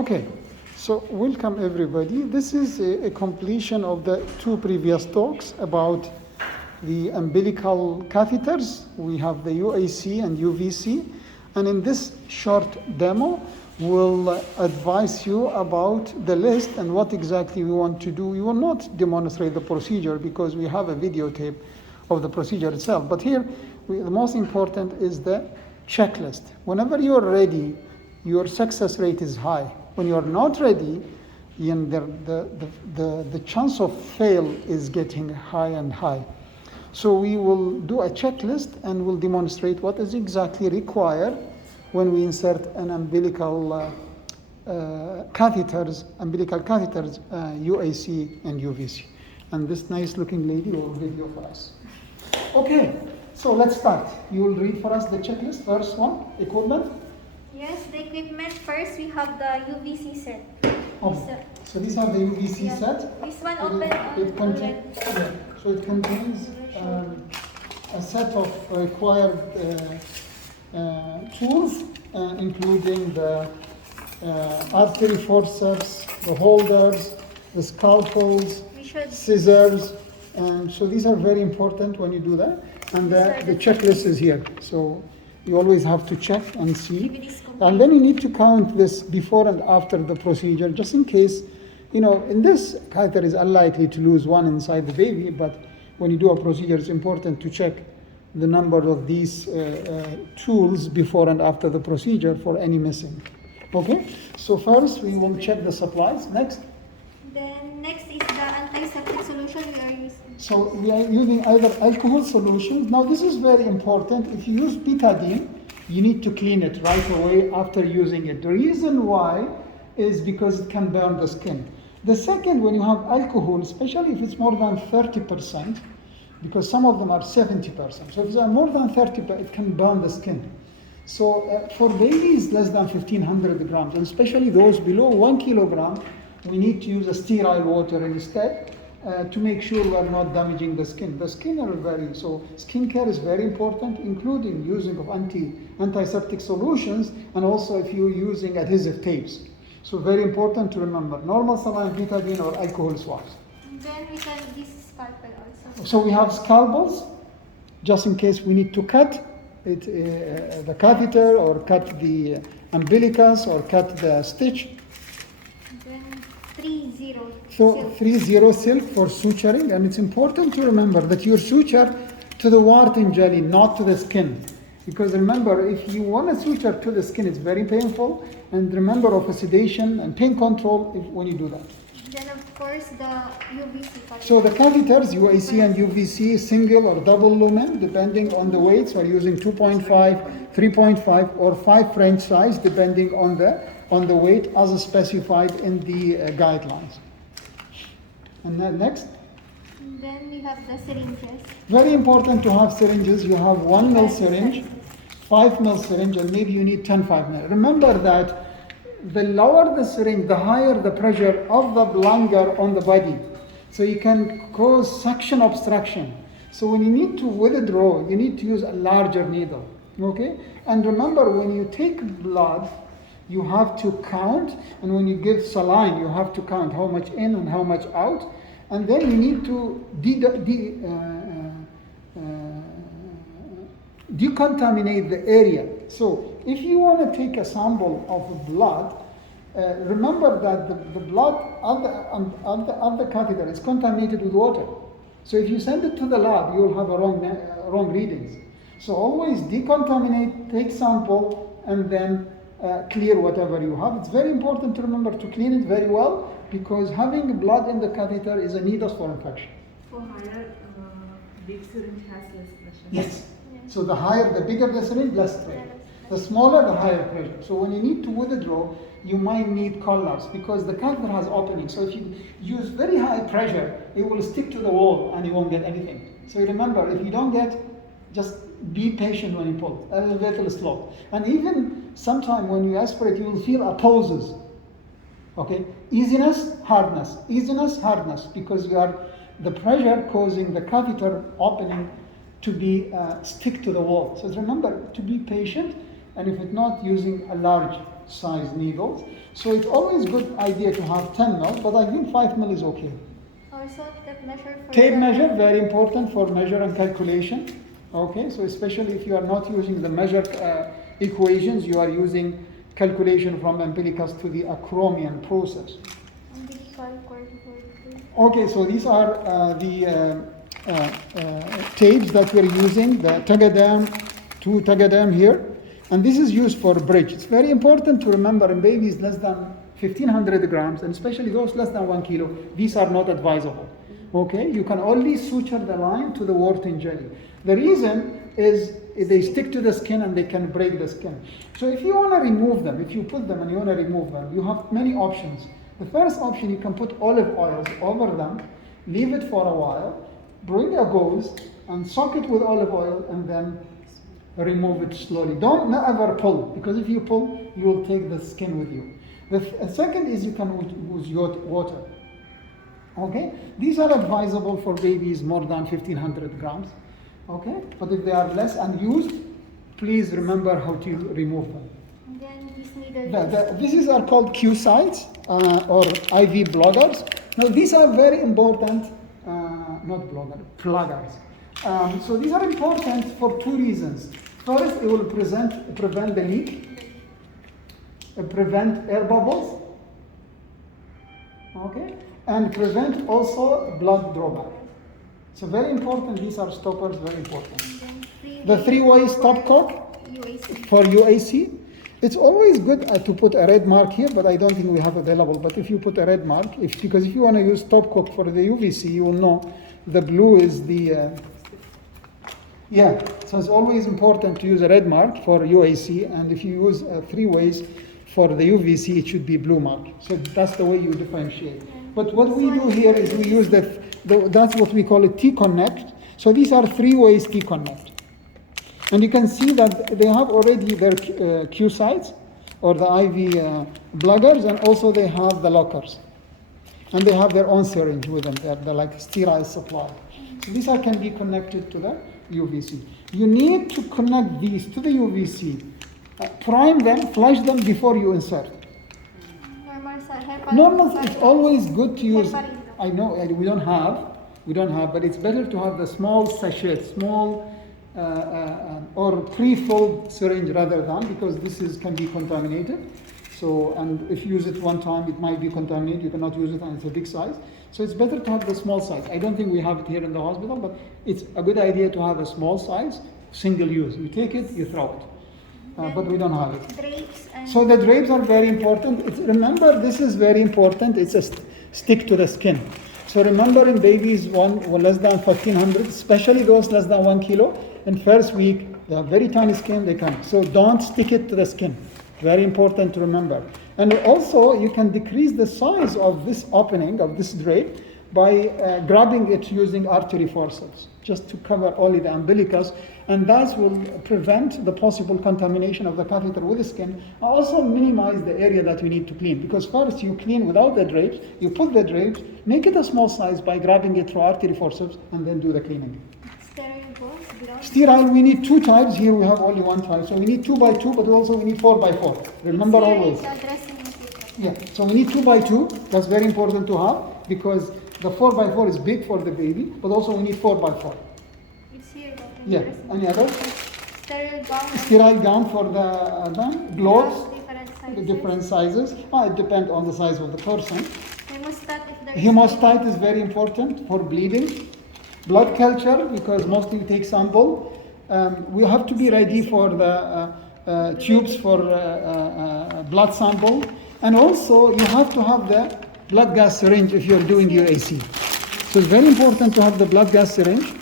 Okay, so welcome everybody. This is a completion of the two previous talks about the umbilical catheters. We have the UAC and UVC, and in this short demo, we'll advise you about the list and what exactly we want to do. We will not demonstrate the procedure because we have a videotape of the procedure itself, but here the most important is the checklist. Whenever you're ready, your success rate is high. When you're not ready, the chance of fail is getting high and high. So we will do a checklist and we'll demonstrate what is exactly required when we insert an umbilical catheters, UAC and UVC. And this nice looking lady will video for us. Okay, so let's start. You will read for us the checklist. First one, equipment. Yes, the equipment. First, we have the UVC set. Oh, so these are the UVC set. This one open So it contains a set of required tools, including the artery forceps, the holders, the scalpels, scissors. So these are very important when you do that. And the checklist is here. So you always have to check and see. And then you need to count this before and after the procedure, just in case, in this catheter is unlikely to lose one inside the baby, but when you do a procedure, it's important to check the number of these tools before and after the procedure for any missing. Okay, so first we will check the supplies. Next. Then next is the antiseptic solution we are using. So we are using either alcohol solutions. Now this is very important. If you use betadine, you need to clean it right away after using it. The reason why is because it can burn the skin. The second, when you have alcohol, especially if it's more than 30%, because some of them are 70%. So if it's more than 30%, it can burn the skin. So for babies less than 1,500 grams, and especially those below 1 kilogram, we need to use a sterile water instead to make sure we are not damaging the skin. The skin are so skincare is very important, including using of antiseptic solutions, and also if you're using adhesive tapes. So very important to remember, normal saline, betadine, or alcohol swabs. And then we can this scalpel also. So we have scalpels, just in case we need to cut it, the catheter, or cut the umbilicus, or cut the stitch. Then 3-0. So 3-0 silk for suturing, and it's important to remember that you suture to the wart and jelly, not to the skin. Because remember, if you want to suture to the skin, it's very painful, and remember of a sedation and pain control when you do that. Then of course the UVC catheter. So the catheters, UAC and UVC, single or double lumen, depending on the weights, are using 2.5, 3.5, or 5 French size, depending on the weight as specified in the guidelines. And then next. And then we have the syringes. Very important to have syringes. You have 1 ml syringe, 5 ml syringe, and maybe you need 10 5 ml. Remember that the lower the syringe, the higher the pressure of the blunger on the body. So you can cause suction obstruction. So when you need to withdraw, you need to use a larger needle. Okay? And remember, when you take blood, you have to count, and when you give saline, you have to count how much in and how much out, and then you need to decontaminate the area. So if you want to take a sample of blood, remember that the blood on the catheter is contaminated with water. So if you send it to the lab, you'll have a wrong readings. So always decontaminate, take sample, and then clear whatever you have. It's very important to remember to clean it very well, because having blood in the catheter is a needle for infection. For higher, big syringe has less pressure. Yes. So the bigger the syringe, less pressure. The smaller, the higher pressure. So when you need to withdraw, you might need collars, because the catheter has openings. So if you use very high pressure, it will stick to the wall and you won't get anything. So remember, if you don't get, just be patient when you pull, a little slow. And even sometime when you aspirate, you will feel a pauses. Okay, easiness, hardness, because the pressure causing the catheter opening to be stick to the wall. So remember to be patient, and if it's not, using a large size needles. So it's always good idea to have 10 mil, but I think 5 mil is okay. Also, tape measure for Tape the- measure, very important for measure and calculation. Okay, so especially if you are not using the measure equations, you are using calculation from umbilicus to the acromion process. Umbilical cord for the- Okay, so these are the tapes that we're using, the tagaderm, 2 tagaderm here, and this is used for bridge. It's very important to remember in babies less than 1500 grams, and especially those less than 1 kilo, these are not advisable. Okay, you can only suture the line to the Wharton jelly. The reason is they stick to the skin and they can break the skin. So if you want to remove them, if you put them and you want to remove them, you have many options. The first option, you can put olive oils over them, leave it for a while, bring a gauze and soak it with olive oil and then remove it slowly. Don't ever pull, because if you pull, you will take the skin with you. The second is you can use water. Okay, these are advisable for babies more than 1500 grams. Okay, but if they are less unused, please remember how to remove them. And then this needle. These are called Q sites or IV bloggers. Now these are very important, not blogger, pluggers. So these are important for 2 reasons. First, it will prevent the leak, prevent air bubbles, okay, and prevent also blood drawback. So very important, these are stoppers, very important. And then The 3-way stopcock UAC. for UAC, it's always good to put a red mark here, but I don't think we have available. But if you put a red mark, because if you want to use stopcock for the UVC, you will know the blue is the, yeah. So it's always important to use a red mark for UAC, and if you use 3 ways for the UVC, it should be blue mark. So that's the way you differentiate. But what we do here is we use that's what we call a T-connect. So these are 3 ways T-connect. And you can see that they have already their Q sites or the IV bloggers, and also they have the lockers. And they have their own syringe with them. They're like sterile supply. So these can be connected to the UVC. You need to connect these to the UVC. Prime them, flush them before you insert. Normal, it's always good to use. I know we don't have, but it's better to have the small sachet, small or pre-filled syringe rather than, because this can be contaminated. So, and if you use it one time, it might be contaminated. You cannot use it, and it's a big size. So it's better to have the small size. I don't think we have it here in the hospital, but it's a good idea to have a small size, single use. You take it, you throw it. But we don't have it. Drapes and So the drapes are very important. Remember, this is very important. It's a stick to the skin. So remember, in babies less than 1500, especially those less than 1 kilo, in first week, they have very tiny skin. They can. So don't stick it to the skin. Very important to remember. And also, you can decrease the size of this opening of this drape by grabbing it using artery forceps, just to cover only the umbilicus, and that will prevent the possible contamination of the catheter with the skin. Also minimize the area that you need to clean, because first you clean without the drapes, you put the drapes, make it a small size by grabbing it through artery forceps, and then do the cleaning. sterile gloves. Sterile, we need 2 types. Here we have only 1 type, so we need 2 by 2, but also we need 4 by 4. Remember always. Yeah, so we need 2 by 2. That's very important to have, because the 4 by 4 is big for the baby, but also we need 4 by 4. It's here. Yeah, any other? Sterile gown. Sterile gown for the gloves, Different sizes. the different sizes. It depends on the size of the person. Hemostat if there's Hemostat is very important for bleeding. Blood culture, because mostly we take sample. We have to be ready for the tubes for blood sample. And also you have to have the blood gas syringe if you're doing UAC. So it's very important to have the blood gas syringe.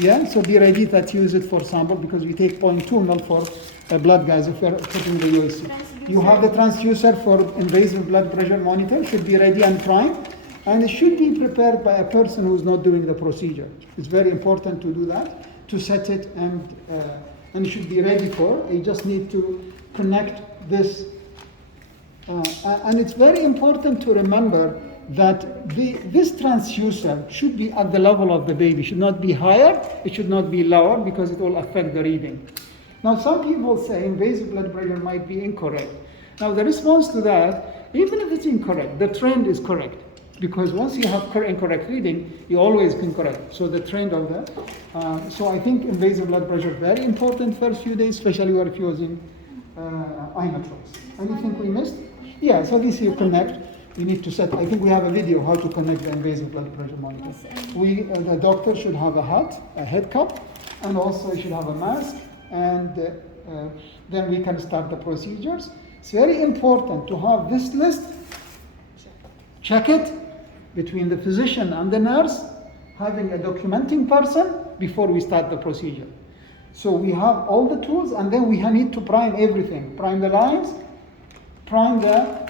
Yeah, so be ready that use it for sample, because we take 0.2 ml for blood gas if you're putting the UAC. You have the transducer for invasive blood pressure monitor, should be ready and primed. And it should be prepared by a person who's not doing the procedure. It's very important to do that, to set it, and it should be ready for. You just need to connect this. And it's very important to remember that this transducer should be at the level of the baby. It should not be higher, it should not be lower, because it will affect the reading. Now, some people say invasive blood pressure might be incorrect. Now the response to that, even if it's incorrect, the trend is correct. Because once you have incorrect reading, you always can correct. So the trend of that. So I think invasive blood pressure is very important first few days, especially when you're using imatrons. Anything we missed? Yeah, so this you connect. You need to set, I think we have a video how to connect the invasive blood pressure monitor. The doctor should have a hat, a head cap, and also you should have a mask, and then we can start the procedures. It's very important to have this list, check it between the physician and the nurse, having a documenting person before we start the procedure. So we have all the tools, and then we need to prime everything. Prime the lines, prime the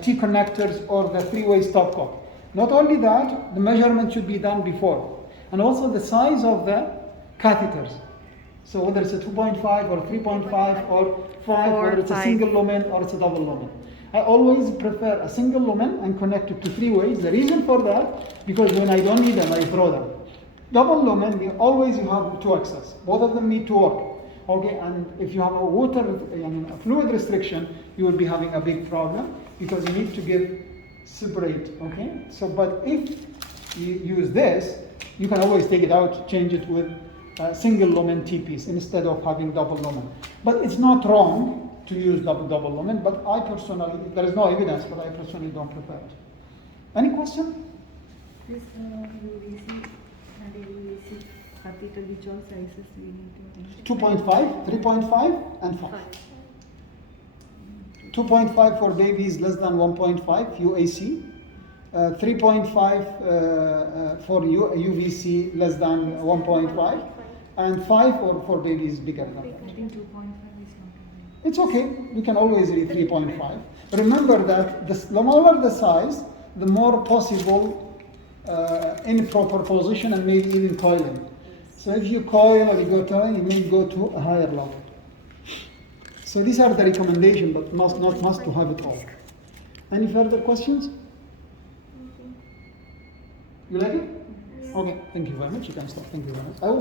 T connectors or the three-way stopcock. Not only that, the measurement should be done before. And also the size of the catheters. So whether it's a 2.5 or 3.5 or 5, or it's a single lumen or it's a double lumen. I always prefer a single lumen and connect it to three ways. The reason for that, because when I don't need them, I throw them. Double lumen, you have two access. Both of them need to work. Okay, and if you have a a fluid restriction, you will be having a big problem because you need to give separate. Okay, so but if you use this, you can always take it out, change it with a single lumen T-piece instead of having double lumen. But it's not wrong to use double lumen, but I personally, there is no evidence, but I personally don't prefer it. Any question? This UVC and UVC catheter, which all sizes we need to 2.5, 3.5, and 5. 2.5 for babies less than 1.5 UAC. 3.5 for UVC less than 1.5. And 5 for babies bigger than that. I think 2.5 is not. It's okay. We can always read 3.5. Remember that the smaller the size, the more possible improper position and maybe even coiling. So if you coil or you go to, you may go to a higher level. So these are the recommendations, but not must to have it all. Any further questions? You like it? Okay, thank you very much. You can stop. Thank you very much.